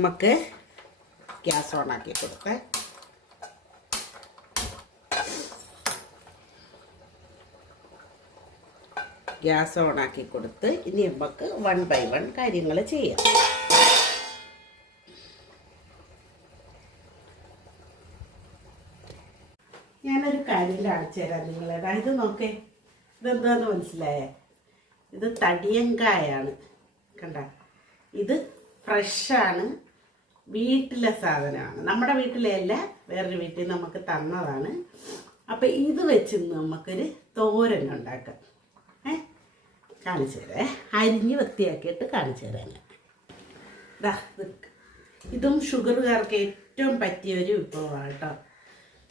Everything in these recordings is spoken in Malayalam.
നമുക്ക് ഗ്യാസ് ഓൺ ആക്കി കൊടുക്കാം. ഗ്യാസ് ഓൺ ആക്കി കൊടുത്ത് ഇനി നമുക്ക് വൺ ബൈ വൺ കാര്യങ്ങൾ ചെയ്യാം. ഞാനൊരു കാര്യം കാണിച്ചു തരാം നിങ്ങളെ. അതായത് നോക്കേ. ഇതെന്താന്ന് മനസ്സിലായേ? ഇത് തടിയങ്കായാണ്. കണ്ട? ഇത് ഫ്രഷാണ് വീട്ടിലെ സാധനമാണ്. നമ്മുടെ വീട്ടിലെ അല്ല വേറൊരു വീട്ടിൽ നമുക്ക് തന്നതാണ്. അപ്പം ഇത് വെച്ച് നമുക്കൊരു തോരൻ ഉണ്ടാക്കാം. ഏ? കാണിച്ചു തരാം. അരിഞ്ഞ് വൃത്തിയാക്കിയിട്ട് കാണിച്ചു തരാം ഇതും ഷുഗറുകാർക്ക് ഏറ്റവും പറ്റിയ ഒരു വിഭവമാണ് കേട്ടോ.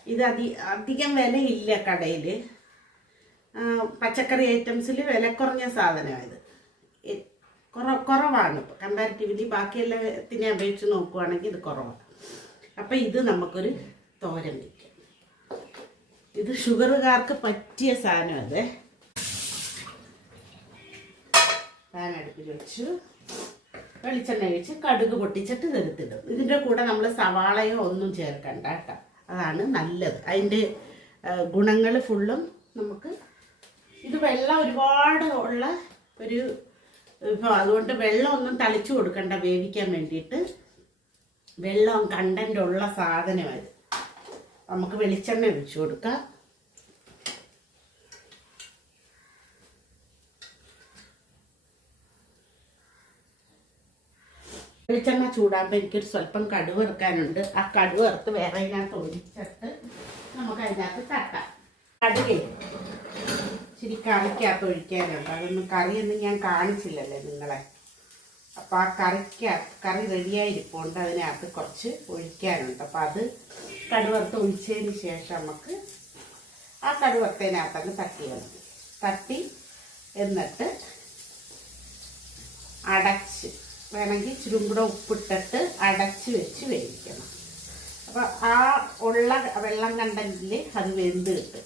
ഇത് അധി അധികം വിലയില്ല കടയിൽ പച്ചക്കറി ഐറ്റംസിൽ വില കുറഞ്ഞ സാധനമാണ് ഇത്. കുറ കുറവാണ്. കമ്പാരിറ്റീവ്ലി ബാക്കിയെല്ലാത്തിനെ അപേക്ഷിച്ച് നോക്കുവാണെങ്കിൽ ഇത് കുറവാണ്. അപ്പം ഇത് നമുക്കൊരു തോരൻ വയ്ക്കാം ഇത് ഷുഗറുകാർക്ക് പറ്റിയ സാധനം അതെ. പാൻ അടുപ്പിൽ വെച്ചു വെളിച്ചെണ്ണ ഒഴിച്ച് കടുക് പൊട്ടിച്ചിട്ട് നിരത്തിടും ഇതിന്റെ കൂടെ നമ്മൾ സവാളയോ ഒന്നും ചേർക്കണ്ട കേട്ടോ. അതാണ് നല്ലത്. അതിന്റെ ഗുണങ്ങൾ ഫുള്ളും നമുക്ക് ഇത് വെള്ളം ഒരുപാട് ഉള്ള ഒരു ഇപ്പോൾ അതുകൊണ്ട് വെള്ളമൊന്നും തളിച്ചു കൊടുക്കണ്ട വേവിക്കാൻ വേണ്ടിയിട്ട്. വെള്ളം കണ്ടന്റ് ഉള്ള സാധനമാണ് നമുക്ക് വെളിച്ചെണ്ണ ഒഴിച്ചു കൊടുക്കാം. വെളിച്ചെണ്ണ ചൂടാകുമ്പോൾ എനിക്കൊരു സ്വല്പം കടുവ് ഇറക്കാനുണ്ട്. ആ കടുവ് ഇറത്ത് വേറെ ഇതിനകത്ത് ഒഴിച്ചിട്ട് നമുക്ക് അതിനകത്ത് തട്ടാം. കടുകേ ഇച്ചിരി കറിക്കകത്ത് ഒഴിക്കാനുണ്ട്. അതൊന്നും കറിയൊന്നും ഞാൻ കാണിച്ചില്ലല്ലേ നിങ്ങളെ. അപ്പം ആ കറിക്ക കറി റെഡിയായിരിപ്പോണ്ട്. അതിനകത്ത് കുറച്ച് ഒഴിക്കാനുണ്ട്. അപ്പം അത് കടുവറുത്ത് ഒഴിച്ചതിന് ശേഷം നമുക്ക് ആ കടുവറുത്തതിനകത്തങ്ങ് മതി തട്ടി എന്നിട്ട് അടച്ച് വേണമെങ്കിൽ ചുരുമ്പുടെ ഉപ്പിട്ടിട്ട് അടച്ച് വെച്ച് വേവിക്കണം. അപ്പോൾ ആ ഉള്ള വെള്ളം കണ്ടെങ്കിൽ അത് വെന്ത് കിട്ടും.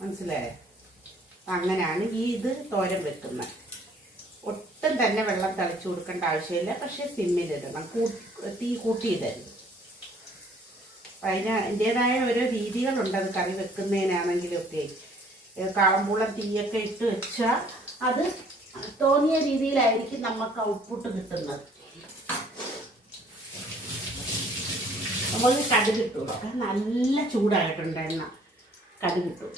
മനസ്സിലായോ? അങ്ങനെയാണ് ഈ ഇത് തോരൻ വെക്കുന്നത്. ഒട്ടും തന്നെ വെള്ളം തളിച്ചു കൊടുക്കേണ്ട ആവശ്യമില്ല. പക്ഷേ സിമ്മിലിടണം തീ കൂട്ടിയിടരുത്. അതിന് അതിന്റേതായ ഓരോ രീതികളുണ്ട്. അത് കറി വെക്കുന്നതിനാണെങ്കിലൊക്കെ കാളമ്പൂളം തീയൊക്കെ ഇട്ട് വെച്ചാൽ അത് തോന്നിയ രീതിയിലായിരിക്കും നമുക്ക് ഔട്ട്പുട്ട് കിട്ടുന്നത്. നമ്മൾ കടുകിട്ടു നല്ല ചൂടായിട്ടുണ്ട് എണ്ണ. കടുകിട്ടു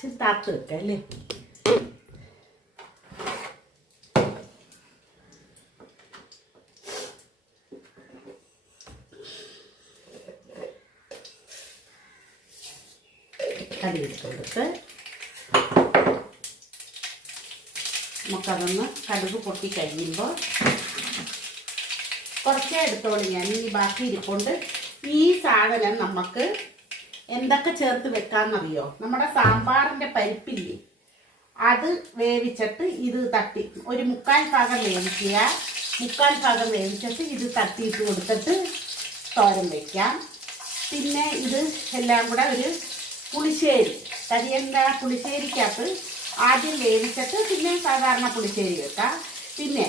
പക്ഷെ താത്ത് വെക്കാം അല്ലേ കടുകിട്ട് കൊടുത്ത് നമുക്കതൊന്ന് കടുക് പൊട്ടി കഴിയുമ്പോൾ കുറച്ചേ എടുത്തോളൂ ഞാൻ ഇനി ബാക്കി ഇരിപ്പുണ്ട് ഈ സാധനം നമുക്ക് എന്തൊക്കെ ചേർത്ത് വെക്കാമെന്നറിയോ നമ്മുടെ സാമ്പാറിന്റെ പരിപ്പില്ലേ? അത് വേവിച്ചിട്ട് ഇത് തട്ടി. ഒരു മുക്കാൽ ഭാഗം വേവിക്കുക. മുക്കാൽ ഭാഗം വേവിച്ചിട്ട് ഇത് തട്ടിയിട്ട് കൊടുത്തിട്ട് തോരൻ വയ്ക്കാം പിന്നെ ഇത് എല്ലാം കൂടെ ഒരു പുളിശ്ശേരി. തടിയന്റെ പുളിശ്ശേരിക്കകത്ത്? ആദ്യം വേവിച്ചിട്ട് പിന്നെ സാധാരണ പുളിശ്ശേരി വെക്കാം. പിന്നെ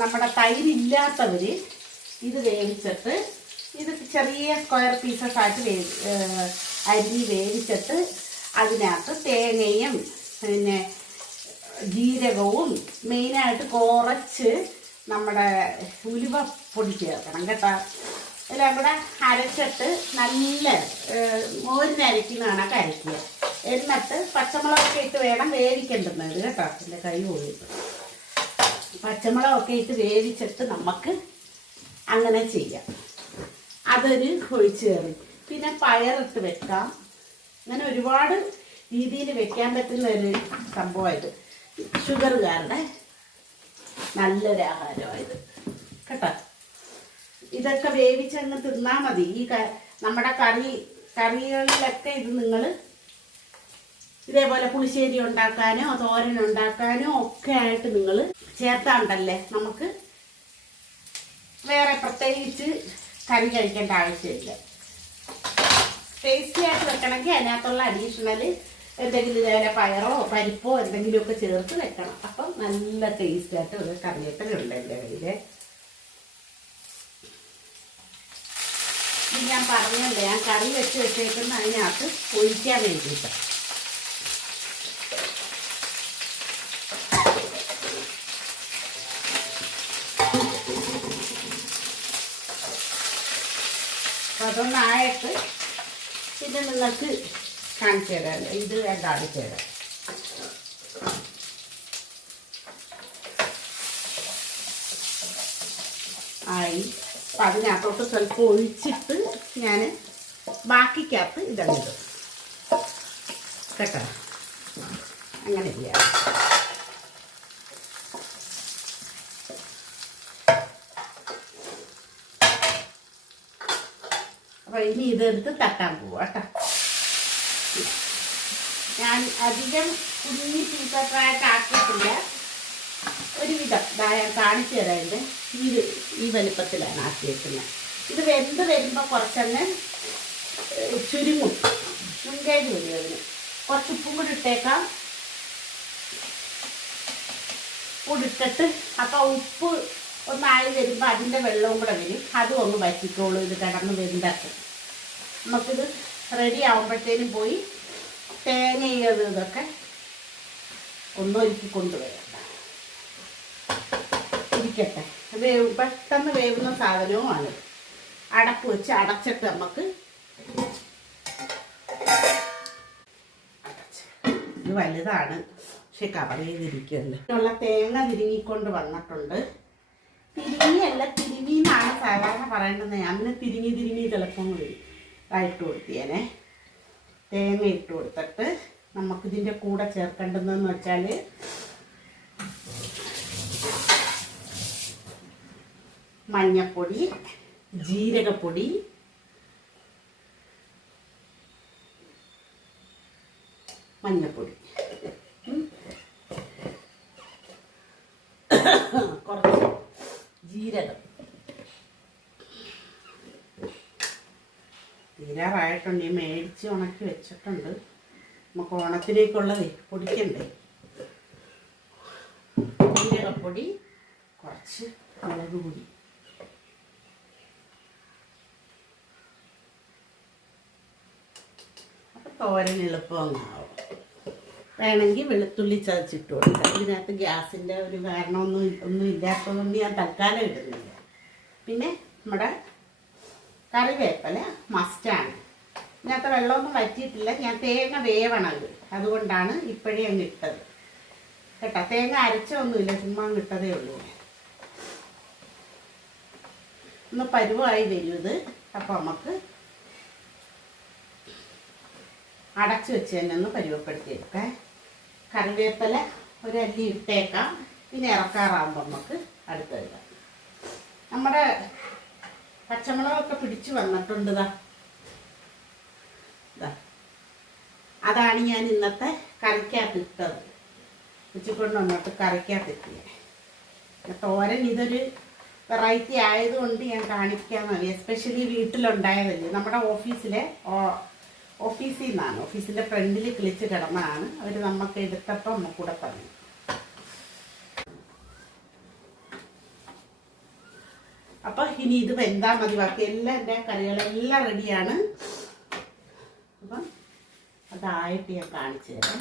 നമ്മുടെ തൈരില്ലാത്തവർ ഇത് വേവിച്ചിട്ട് ഇത് ചെറിയ സ്ക്വയർ പീസസ് ആയിട്ട് വേ അരി വേവിച്ചിട്ട് അതിനകത്ത് തേങ്ങയും പിന്നെ ജീരകവും മെയിനായിട്ട് കുറച്ച് നമ്മുടെ ഉലുവ പൊടി ചേർക്കണം കേട്ടോ. എല്ലാം കൂടെ അരച്ചിട്ട് നല്ല മോരിന് അരയ്ക്കുന്നതാണ് അരയ്ക്കുക എന്നിട്ട് പച്ചമുളകൊക്കെ ഇട്ട് വേണം വേവിക്കേണ്ടുന്നത് കേട്ടോ എന്റെ കൈ പോയി പച്ചമുളകൊക്കെ ഇട്ട് വേവിച്ചിട്ട് നമുക്ക് അങ്ങനെ ചെയ്യാം. അതൊരു ഒഴിച്ചു കയറി. പിന്നെ പയറിട്ട് വെക്കാം. അങ്ങനെ ഒരുപാട് രീതിയിൽ വെക്കാൻ പറ്റുന്ന ഒരു സംഭവമായിട്ട് ഷുഗറുകാരുടെ നല്ലൊരു ആഹാരമായത്. കേട്ടോ? ഇതൊക്കെ വേവിച്ചങ്ങ് തിന്നാൽ മതി. ഈ നമ്മുടെ കറി കറികളിലൊക്കെ ഇത് നിങ്ങൾ ഇതേപോലെ പുളിശ്ശേരി ഉണ്ടാക്കാനോ തോരൻ ഉണ്ടാക്കാനോ ഒക്കെ ആയിട്ട് നിങ്ങൾ ചേർത്താണ്ടല്ലേ? നമുക്ക് വേറെ പ്രത്യേകിച്ച് കറി കഴിക്കേണ്ട ആവശ്യമില്ല. ടേസ്റ്റി ആയിട്ട് വെക്കണമെങ്കിൽ അതിനകത്തുള്ള അഡീഷണൽ എന്തെങ്കിലും ഇതേപോലെ പയറോ പരിപ്പോ എന്തെങ്കിലുമൊക്കെ ചേർത്ത് വെക്കണം. അപ്പം നല്ല ടേസ്റ്റ് ആയിട്ട് ഒരു കറിവേപ്പിലുണ്ട് എന്റെ കയ്യിൽ ഞാൻ പറഞ്ഞല്ലേ ഞാൻ കറി വെച്ച് വെച്ചേക്കുന്ന അതിനകത്ത് ഒഴിക്കാൻ വേണ്ടിയിട്ട്. അതൊന്നായിട്ട് പിന്നെ നിങ്ങൾക്ക് കാണിച്ചു തരാം. ഇത് ഞാൻ കാണിച്ചു തരാം ആയി. അപ്പം അതിനകത്തോട്ട് സ്വല്പം ഒഴിച്ചിട്ട് ഞാൻ ബാക്കിക്കകത്ത് ഇതങ്ങിടും കേട്ടോ? അങ്ങനെ ചെയ്യാം. അപ്പോൾ ഇനി ഇതെടുത്ത് തട്ടാൻ പോവാം കേട്ടോ. ഞാൻ അധികം കുഞ്ഞി പീസൊക്കെയായിട്ട് ആക്കിയിട്ടില്ല ഒരുവിധം ഞാൻ കാണിച്ചു തരാറുണ്ട് ഇത് ഈ വലിപ്പത്തിലാണ് ആക്കിയേക്കുന്നത്. ഇത് വെന്ത് വരുമ്പോൾ കുറച്ചങ്ങ് ചുരുങ്ങും. ചുങ്കേജ് വരും അതിന്. കുറച്ച് ഉപ്പും കൂടി ഇട്ടേക്കാം. കൂടി ഇട്ടിട്ട് അപ്പോൾ ഉപ്പ് ഒന്നായി വരുമ്പോൾ അതിന്റെ വെള്ളവും കൂടെ വരും. അതും ഒന്ന് വറ്റിക്കോളൂ. ഇത് കിടന്ന് വെന്തൊക്കെ. നമുക്കിത് റെഡി ആകുമ്പോഴത്തേനും പോയി തേങ്ങയത് ഇതൊക്കെ ഒന്നൊരുക്കി കൊണ്ടുവരാം. ഇരിക്കട്ടെ. വേവ് പെട്ടെന്ന് വേവുന്ന സാധനവുമാണ്. അടപ്പ് വെച്ച് അടച്ചിട്ട് നമുക്ക്. ഇത് വലുതാണ്. പക്ഷെ കവർ ചെയ്തിരിക്കുമല്ലോ ഉള്ള തേങ്ങ തിരുങ്ങിക്കൊണ്ട് വന്നിട്ടുണ്ട്. തിരുങ്ങിയല്ല തിരുങ്ങി എന്നാണ് സാധാരണ പറയേണ്ടത്. ഞാൻ തിരിങ്ങി തിരിങ്ങി ആയിട്ട് വരും. ഇട്ട് കൊടുത്തിയേനെ. തേങ്ങ ഇട്ട് കൊടുത്തിട്ട് നമുക്കിതിന്റെ കൂടെ ചേർക്കേണ്ടതെന്ന് വെച്ചാൽ മഞ്ഞപ്പൊടി ജീരകപ്പൊടി മഞ്ഞപ്പൊടി. ജീരകം തീരാറായിട്ടുണ്ട്. ഈ മേടിച്ച് ഉണക്കി വെച്ചിട്ടുണ്ട്. നമുക്ക് ഓണത്തിലേക്കുള്ളത് പൊടിക്കണ്ടേ? ജീരകപ്പൊടി കുറച്ച് മുളക് പൊടി. തോരൻ എളുപ്പമാണ് വേണമെങ്കിൽ വെളുത്തുള്ളി ചതച്ചിട്ട് കൊടുക്കാം. ഇതിനകത്ത് ഗ്യാസിന്റെ ഒരു കാരണമൊന്നും ഒന്നും ഇല്ലാത്തതുകൊണ്ട് ഞാൻ തൽക്കാലം ഇടുന്നില്ല. പിന്നെ നമ്മുടെ കറിവേപ്പില മസ്റ്റാണ് ഇതിനകത്ത് വെള്ളമൊന്നും വറ്റിയിട്ടില്ല. ഞാൻ തേങ്ങ വേവണത്. അതുകൊണ്ടാണ് ഇപ്പോഴേ അങ്ങ് ഇട്ടത്. കേട്ടോ? തേങ്ങ അരച്ചൊന്നുമില്ല ചുമ്മാ ഇട്ടതേ ഉള്ളൂ ഒന്ന് പരുവായി വരും ഇത്. അപ്പോൾ നമുക്ക് അടച്ചു വെച്ച് തന്നെ ഒന്ന് പരുവപ്പെടുത്തിയെടുക്കാം. കറിവേപ്പില ഒരല്ലി ഇട്ടേക്കാം. പിന്നെ ഇറക്കാറാകുമ്പോൾ നമുക്ക് അടുത്ത് ഇടാം നമ്മുടെ പച്ചമുളകൊക്കെ പിടിച്ചു വന്നിട്ടുണ്ട് ദാ. അതാണ് ഞാൻ ഇന്നത്തെ കറിക്കകത്ത് ഇട്ടത്. ഉച്ചക്കൊണ്ട് വന്നിട്ട് കറിക്കകത്ത് ഇട്ടില്ലേ തോരൻ ഇതൊരു വെറൈറ്റി ആയതുകൊണ്ട് ഞാൻ കാണിക്കാൻ മതി എസ്പെഷ്യലി വീട്ടിലുണ്ടായതല്ലേ. നമ്മുടെ ഓഫീസിലെ ഓഫീസിൽ നിന്നാണ്. ഓഫീസിന്റെ ഫ്രണ്ടിൽ കിളിച്ച് കിടന്നതാണ് അവർ നമുക്ക് എടുത്തപ്പോൾ നമുക്കൂടെ പറഞ്ഞു. അപ്പോൾ ഇനി ഇത് വെന്താൽ മതി. ബാക്കി എല്ലാം എന്റെ കറികളെല്ലാം റെഡിയാണ്. അപ്പം അതായിട്ട് ഞാൻ കാണിച്ചു തരാം.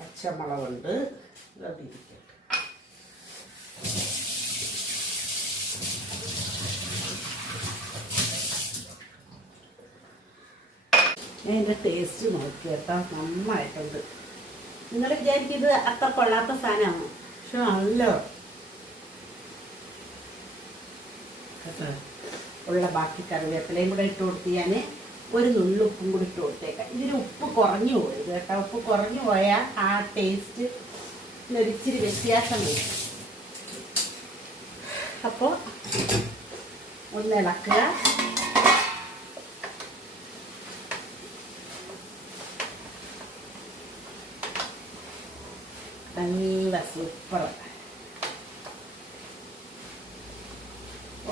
പച്ചമുളകുണ്ട്. അതിരിക്കട്ടെ ഞാൻ ഇതിന്റെ ടേസ്റ്റ് നോക്കി കേട്ടോ നന്നായിട്ടുണ്ട്. നിങ്ങൾ വിചാരിക്കും ഇത് അത്ര കൊള്ളാത്ത സാധനമാണ്? പക്ഷെ അല്ലോ കേട്ടോ ഉള്ള ബാക്കി കറിവേപ്പിലയും കൂടെ ഇട്ട് കൊടുത്ത് ഞാൻ ഒരു നുള്ളു ഉപ്പും കൂടി ഇട്ട് കൊടുത്തേക്കാം. ഇതിന് ഉപ്പ് കുറഞ്ഞു പോയി കേട്ടോ ഉപ്പ് കുറഞ്ഞു പോയാൽ ആ ടേസ്റ്റ് ഒരിച്ചിരി വ്യത്യാസം വരും. അപ്പോൾ ഒന്ന് ഇളക്കുക. നല്ല സൂപ്പർ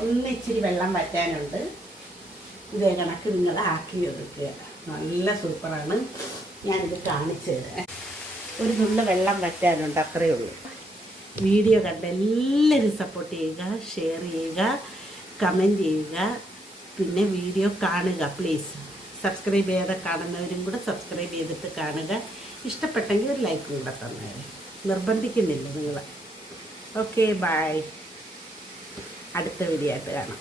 ഒന്നിച്ചിരി വെള്ളം വറ്റാനുണ്ട്. ഇതേ കണക്ക് നിങ്ങൾ ആക്കി എടുക്കുക. നല്ല സൂപ്പറാണ്. ഞാനിത് കാണിച്ചു തരാം. ഒരു നുള്ള വെള്ളം വറ്റാനുണ്ട് അത്രയേ ഉള്ളൂ. വീഡിയോ കണ്ട് എല്ലാവരും സപ്പോർട്ട് ചെയ്യുക ഷെയർ ചെയ്യുക കമന്റ് ചെയ്യുക പിന്നെ വീഡിയോ കാണുക പ്ലീസ് സബ്സ്ക്രൈബ് ചെയ്യാതെ കാണുന്നവരും കൂടെ സബ്സ്ക്രൈബ് ചെയ്തിട്ട് കാണുക. ഇഷ്ടപ്പെട്ടെങ്കിൽ ഒരു ലൈക്കും കൂടെ തന്നേരെ. നിർബന്ധിക്കുന്നില്ല നിങ്ങൾ ഓക്കെ ബായ് അടുത്ത വീഡിയോ ആയിട്ട് കാണാം.